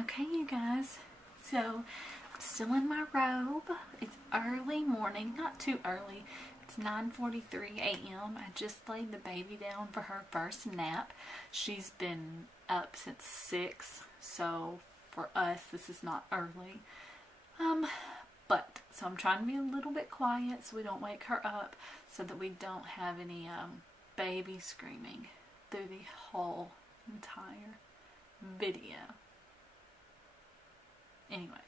Okay, you guys, so I'm still in my robe. It's early morning, not too early. It's 9:43 a.m. I just laid the baby down for her first nap. She's been up since 6, so for us this is not early. So I'm trying to be a little bit quiet so we don't wake her up, so that we don't have any baby screaming through the whole entire video. Anyways,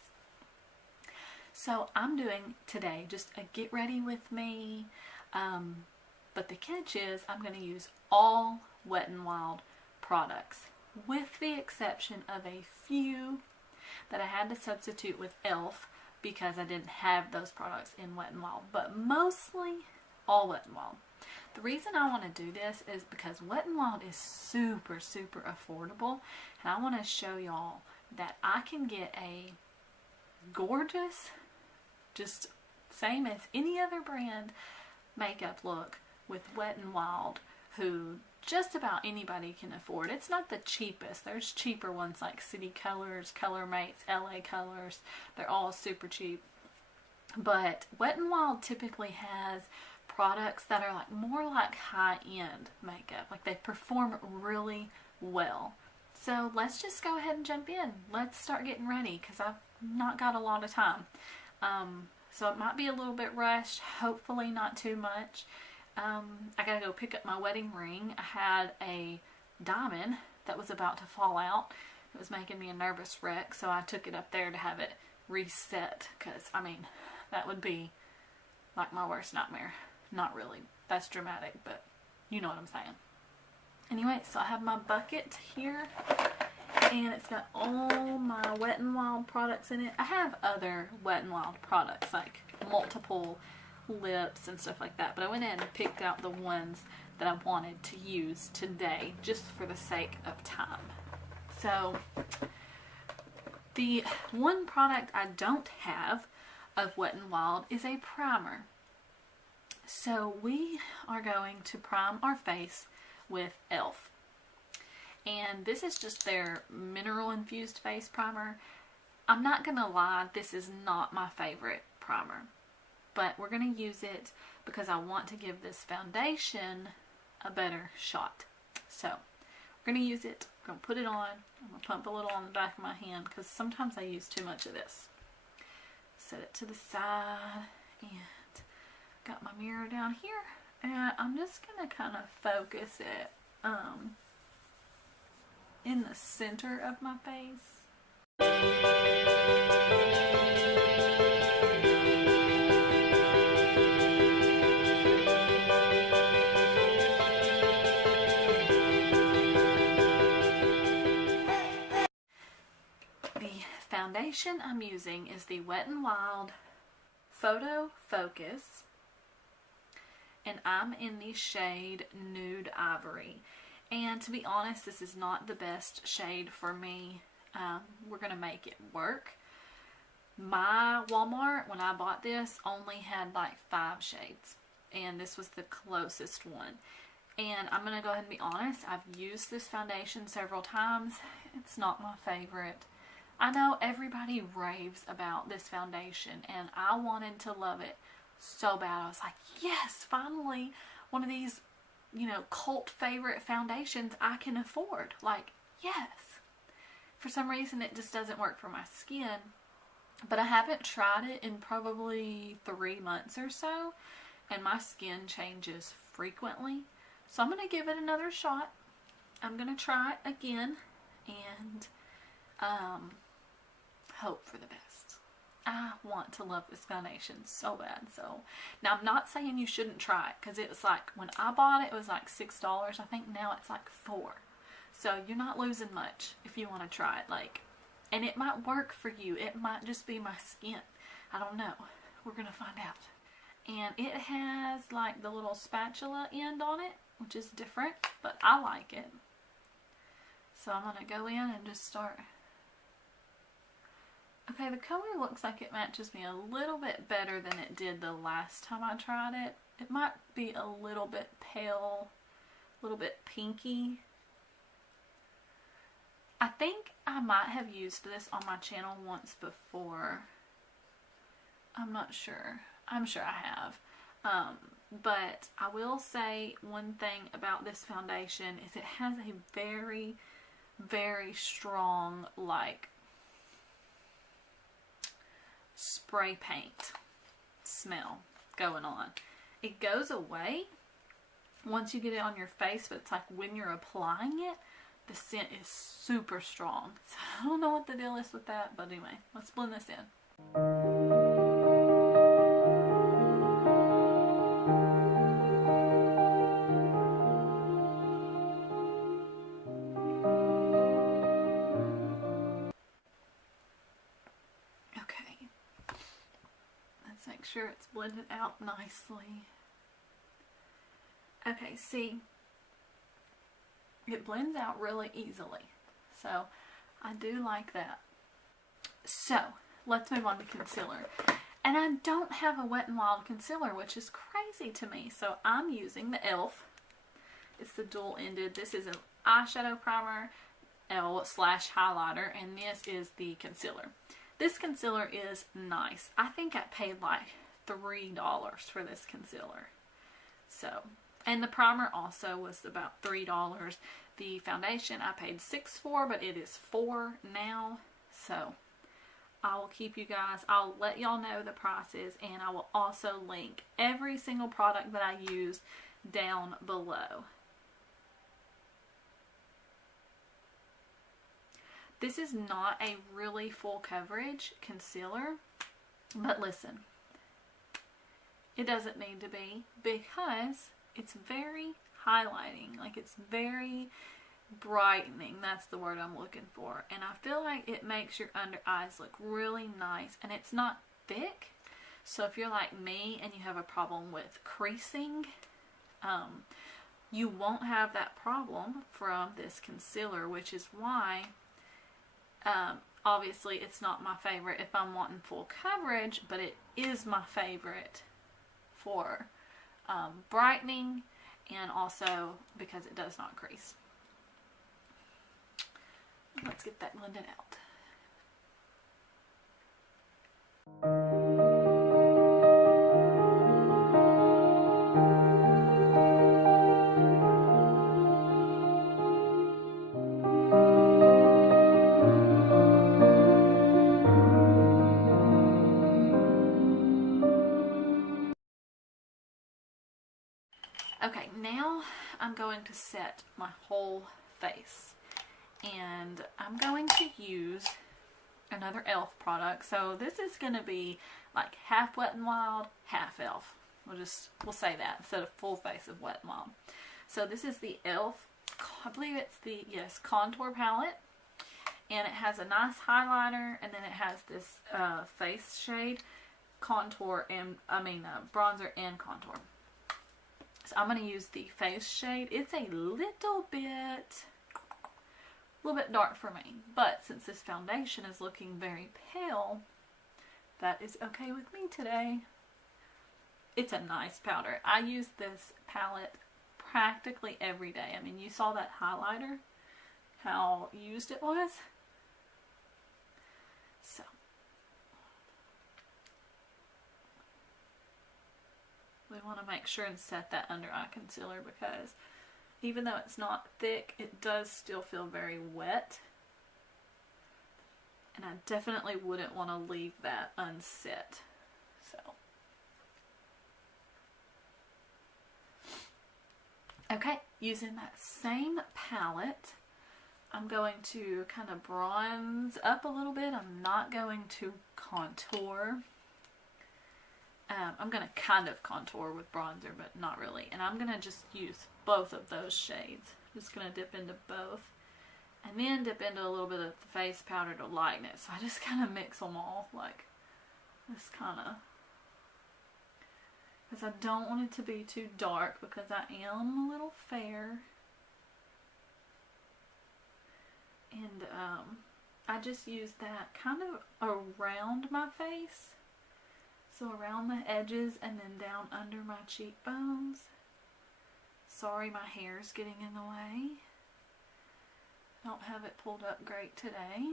so I'm doing today just a get ready with me, but the catch is I'm going to use all Wet n Wild products, with the exception of a few that I had to substitute with Elf because I didn't have those products in Wet n Wild, but mostly all Wet n Wild. The reason I want to do this is because Wet n Wild is super affordable, and I want to show y'all that I can get a gorgeous, just same as any other brand makeup look with Wet n Wild, who just about anybody can afford. It's not the cheapest. There's cheaper ones like City Colors, Color Mates, LA Colors. They're all super cheap. But Wet n Wild typically has products that are more like high-end makeup. Like they perform really well. So let's just go ahead and jump in. Let's start getting ready because I've not got a lot of time. So it might be a little bit rushed. Hopefully not too much. I gotta go pick up my wedding ring. I had a diamond that was about to fall out. It was making me a nervous wreck, so I took it up there to have it reset, because I mean that would be like my worst nightmare. Not really, that's dramatic, but you know what I'm saying. Anyway, so I have my bucket here, and it's got all my Wet n Wild products in it. I have other Wet n Wild products, like multiple lips and stuff like that, but I went in and picked out the ones that I wanted to use today, just for the sake of time. So, the one product I don't have of Wet n Wild is a primer. So we are going to prime our face with Elf. And this is just their mineral infused face primer. I'm not gonna lie, this is not my favorite primer, but we're gonna use it because I want to give this foundation a better shot. So we're gonna use it, I'm gonna put it on, I'm gonna pump a little on the back of my hand because sometimes I use too much of this. Set it to the side, and got my mirror down here, and I'm just gonna kind of focus it in the center of my face. The foundation I'm using is the Wet n Wild Photofocus, and I'm in the shade Nude Ivory. And to be honest, this is not the best shade for me. We're going to make it work. My Walmart, when I bought this, only had like 5 shades. And this was the closest one. And I'm going to go ahead and be honest, I've used this foundation several times. It's not my favorite. I know everybody raves about this foundation, and I wanted to love it so bad. I was like, yes, finally one of these, you know, cult favorite foundations I can afford. Like, yes. For some reason it just doesn't work for my skin, but I haven't tried it in probably 3 months or so, and my skin changes frequently. So I'm going to give it another shot. I'm going to try it again and hope for the best. I want to love this foundation so bad. So now I'm not saying you shouldn't try it, because it was like, when I bought it, it was like $6. I think now it's like $4. So you're not losing much if you want to try it. And it might work for you. It might just be my skin. I don't know. We're gonna find out. And it has like the little spatula end on it, which is different, but I like it. So I'm gonna go in and just start. Okay, the color looks like it matches me a little bit better than it did the last time I tried it. It might be a little bit pale, a little bit pinky. I think I might have used this on my channel once before. I'm not sure. I'm sure I have. But I will say one thing about this foundation is it has a very, very strong, like, spray paint smell going on. It goes away once you get it on your face, but it's like when you're applying it, the scent is super strong. So I don't know what the deal is with that, but anyway, let's blend this in. Okay, let's make sure it's blended out nicely. Okay, see, it blends out really easily, so I do like that. So let's move on to concealer, and I don't have a Wet n Wild concealer, which is crazy to me, so I'm using the e.l.f. It's the dual-ended. This is an eyeshadow primer slash highlighter, and this is the concealer. This concealer is nice. I think I paid like $3 for this concealer. So, and the primer also was about $3. The foundation I paid $6 for, but it is $4 now. So I will keep you guys, I'll let y'all know the prices, and I will also link every single product that I use down below. This is not a really full coverage concealer, but listen, it doesn't need to be, because it's very highlighting, like it's very brightening. That's the word I'm looking for. And I feel like it makes your under eyes look really nice, and it's not thick. So if you're like me and you have a problem with creasing, you won't have that problem from this concealer, which is why obviously it's not my favorite if I'm wanting full coverage, but it is my favorite for brightening, and also because it does not crease. Let's get that blended out. Okay, now I'm going to set my whole face, and I'm going to use another e.l.f. product. So this is going to be like half Wet n Wild, half e.l.f. We'll say that instead of full face of Wet n Wild. So this is the e.l.f. I believe it's the, yes, Contour Palette, and it has a nice highlighter, and then it has this face shade, contour, and bronzer and contour. So I'm going to use the face shade. It's a little bit dark for me, but since this foundation is looking very pale, that is okay with me today. It's a nice powder. I use this palette practically every day. I mean, you saw that highlighter, how used it was. So we want to make sure and set that under eye concealer, because even though it's not thick, it does still feel very wet. And I definitely wouldn't want to leave that unset. So, okay, using that same palette, I'm going to kind of bronze up a little bit. I'm not going to contour. I'm going to kind of contour with bronzer, but not really. And I'm going to just use both of those shades. Just going to dip into both. And then dip into a little bit of the face powder to lighten it. So I just kind of mix them all, like this kind of. Because I don't want it to be too dark, because I am a little fair. And I just use that kind of around my face. So around the edges and then down under my cheekbones. Sorry, my hair's getting in the way. Don't have it pulled up great today.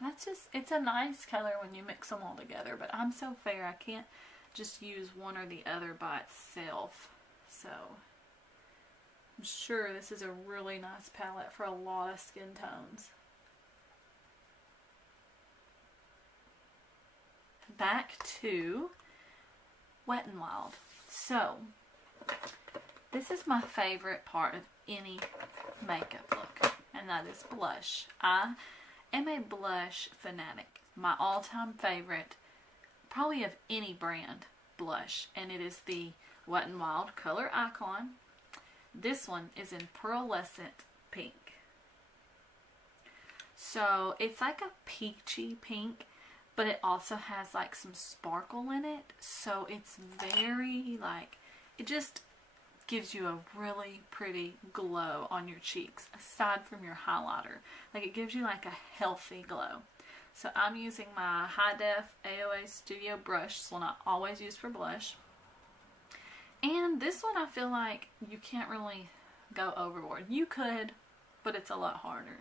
That's just, it's a nice color when you mix them all together, but I'm so fair I can't just use one or the other by itself. So I'm sure this is a really nice palette for a lot of skin tones. Back to Wet n Wild. So this is my favorite part of any makeup look, and that is blush. I am a blush fanatic. My all-time favorite, probably of any brand, blush, and it is the Wet n Wild Color Icon. This one is in Pearlescent Pink. So it's like a peachy pink, but it also has like some sparkle in it. So it's very like, it just gives you a really pretty glow on your cheeks aside from your highlighter. Like it gives you like a healthy glow. So I'm using my High Def AOA Studio brush. This one I always use for blush. And this one I feel like you can't really go overboard. You could, but it's a lot harder.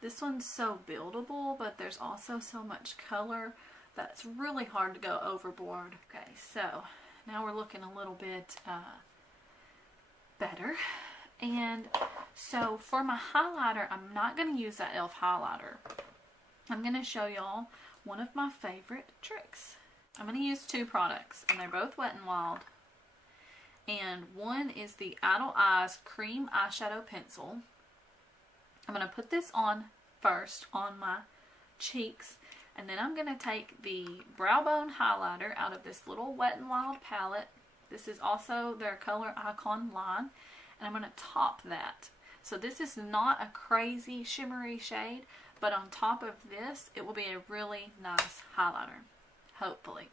This one's so buildable, but there's also so much color that it's really hard to go overboard. Okay, so now we're looking a little bit better. And so for my highlighter, I'm not going to use that e.l.f. highlighter. I'm going to show y'all one of my favorite tricks. I'm going to use two products, and they're both Wet n Wild. And one is the Idle Eyes Cream Eyeshadow Pencil. I'm going to put this on first on my cheeks, and then I'm going to take the Brow Bone highlighter out of this little Wet n Wild palette. This is also their Color Icon line, and I'm going to top that. So this is not a crazy shimmery shade, but on top of this, it will be a really nice highlighter, hopefully.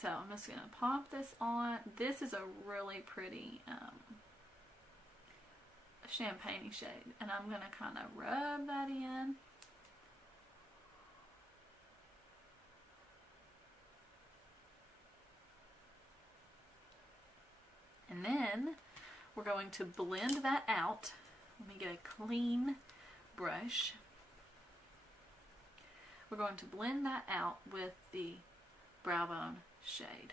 So I'm just going to pop this on. This is a really pretty champagne shade, and I'm going to kind of rub that in. And then we're going to blend that out. Let me get a clean brush. We're going to blend that out with the Brow Bone shade.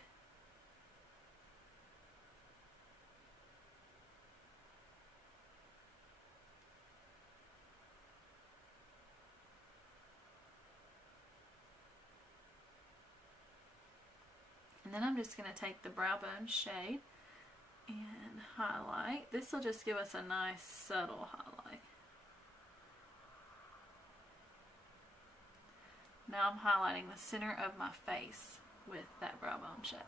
And then I'm just going to take the Brow Bone shade and highlight. This will just give us a nice subtle highlight. Now I'm highlighting the center of my face with that Brow Bone shade.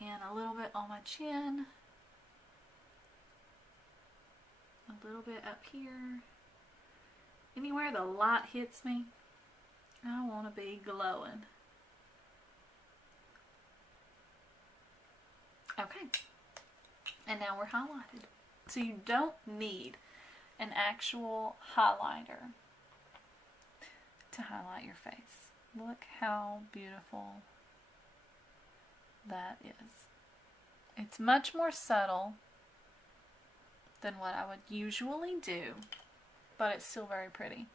And a little bit on my chin. A little bit up here. Anywhere the light hits me, I want to be glowing. Okay. And now we're highlighted. So you don't need an actual highlighter to highlight your face. Look how beautiful that is. It's much more subtle than what I would usually do, but it's still very pretty.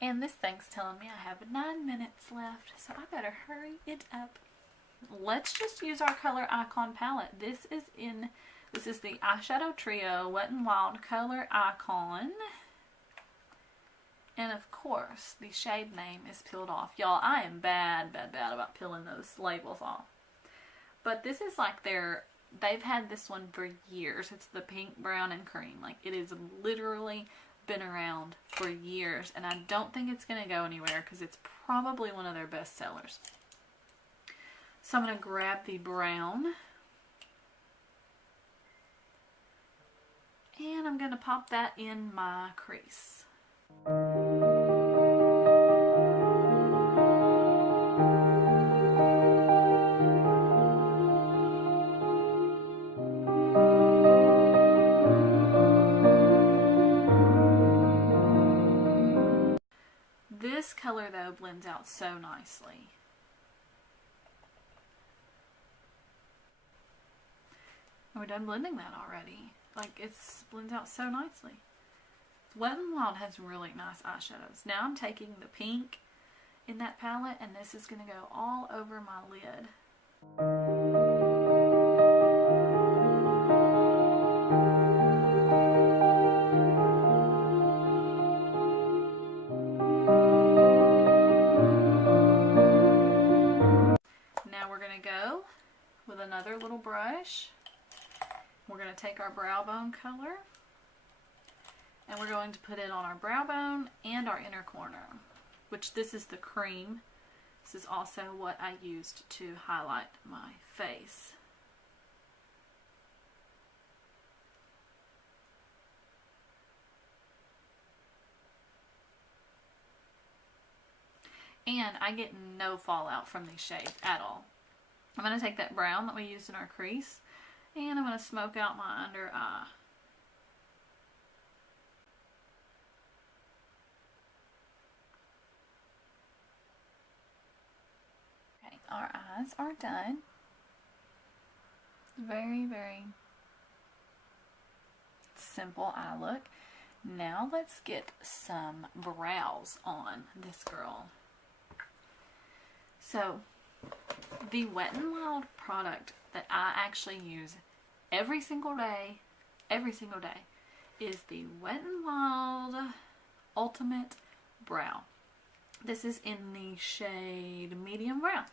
And this thing's telling me I have 9 minutes left, so I better hurry it up. Let's just use our Color Icon palette. This is the Eyeshadow Trio Wet n Wild Color Icon. And of course, the shade name is peeled off. Y'all, I am bad about peeling those labels off. But this is like they've had this one for years. It's the pink, brown, and cream. Like, it has literally been around for years, and I don't think it's going to go anywhere because it's probably one of their best sellers. So I'm going to grab the brown I'm going to pop that in my crease. This color though blends out so nicely. We're done blending that already. Like, it blends out so nicely. Wet n Wild has really nice eyeshadows. Now I'm taking the pink in that palette, and this is going to go all over my lid. Now we're going to go with another little brush. We're going to take our brow bone color and we're going to put it on our brow bone and our inner corner, which this is the cream. This is also what I used to highlight my face. And I get no fallout from these shades at all. I'm going to take that brown that we used in our crease and I'm going to smoke out my under eye. Okay, our eyes are done. Very, very simple eye look. Now let's get some brows on this girl. So, the Wet n Wild product that I actually use every single day, is the Wet n Wild Ultimate Brow. This is in the shade medium brown.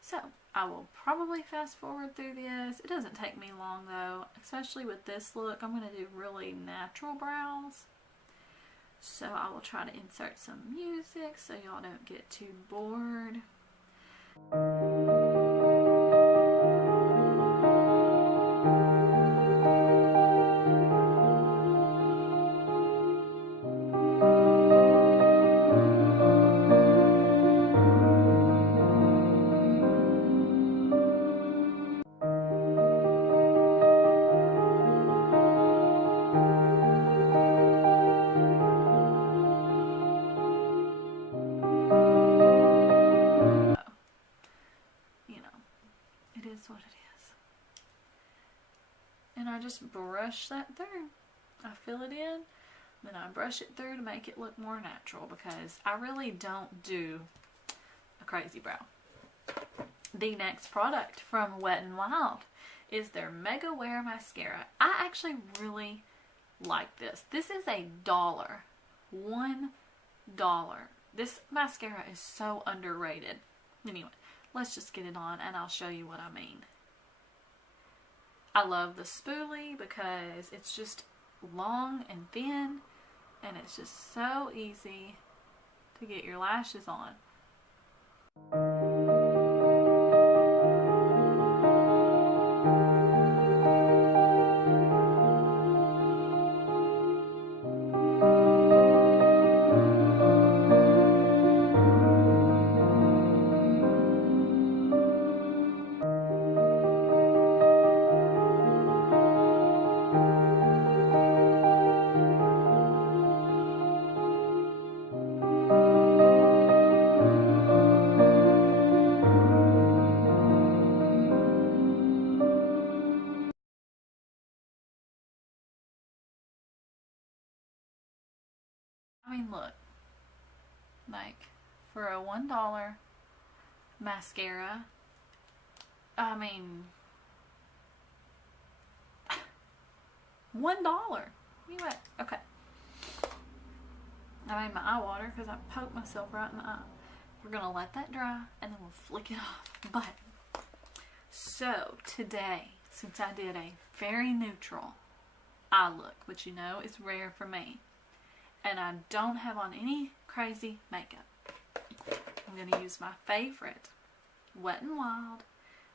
So, I will probably fast forward through this. It doesn't take me long though, especially with this look. I'm going to do really natural brows. So I will try to insert some music so y'all don't get too bored. What it is. And I just brush that through. I fill it in, then I brush it through to make it look more natural because I really don't do a crazy brow. The next product from Wet n Wild is their Mega Wear Mascara. I actually really like this. This is $1. $1. This mascara is so underrated. Anyway, let's just get it on and I'll show you what I mean. I love the spoolie because it's just long and thin and it's just so easy to get your lashes on. I mean, look, like, for a $1 mascara, I mean, $1. You know what? Okay. I made my eye water because I poked myself right in the eye. We're going to let that dry and then we'll flick it off. But, so, today, since I did a very neutral eye look, which you know is rare for me, and I don't have on any crazy makeup, I'm going to use my favorite Wet n Wild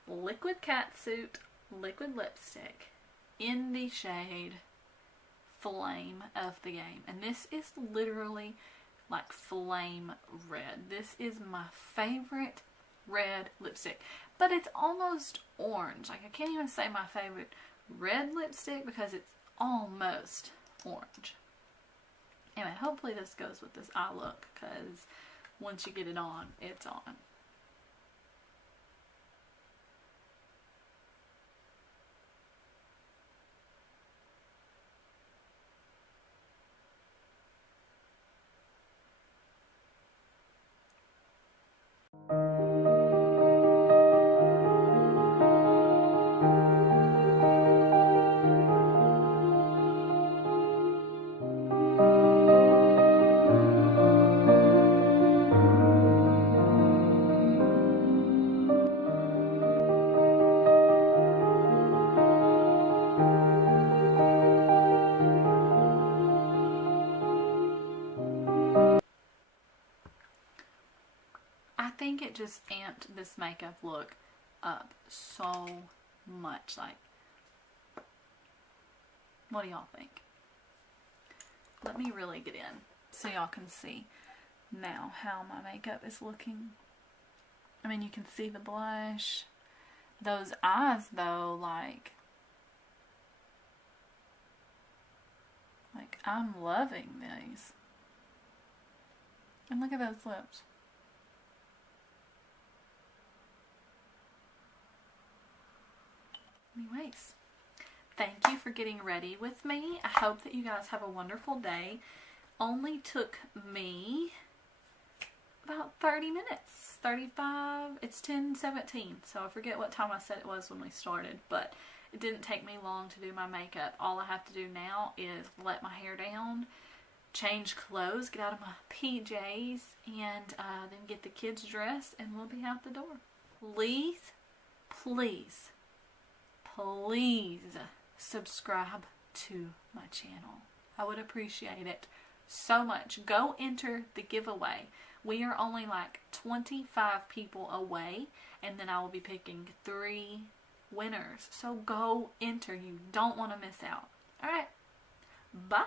Liquid Catsuit Liquid Lipstick in the shade flame of the game. And this is literally like flame red. This is my favorite red lipstick. But it's almost orange. Like, I can't even say my favorite red lipstick because it's almost orange. Anyway, hopefully this goes with this eye look, because once you get it on, it's on. I think it just amped this makeup look up so much. Like, what do y'all think? Let me really get in so y'all can see now how my makeup is looking. I mean, you can see the blush. Those eyes though, like I'm loving these. And look at those lips. Anyways, thank you for getting ready with me. I hope that you guys have a wonderful day. Only took me about 30 minutes, 35, it's 10:17, so I forget what time I said it was when we started, but it didn't take me long to do my makeup. All I have to do now is let my hair down, change clothes, get out of my PJs, and then get the kids dressed, and we'll be out the door. Please, please, please subscribe to my channel. I would appreciate it so much. Go enter the giveaway. We are only like 25 people away, and then I will be picking 3 winners. So go enter. You don't want to miss out. Alright, bye!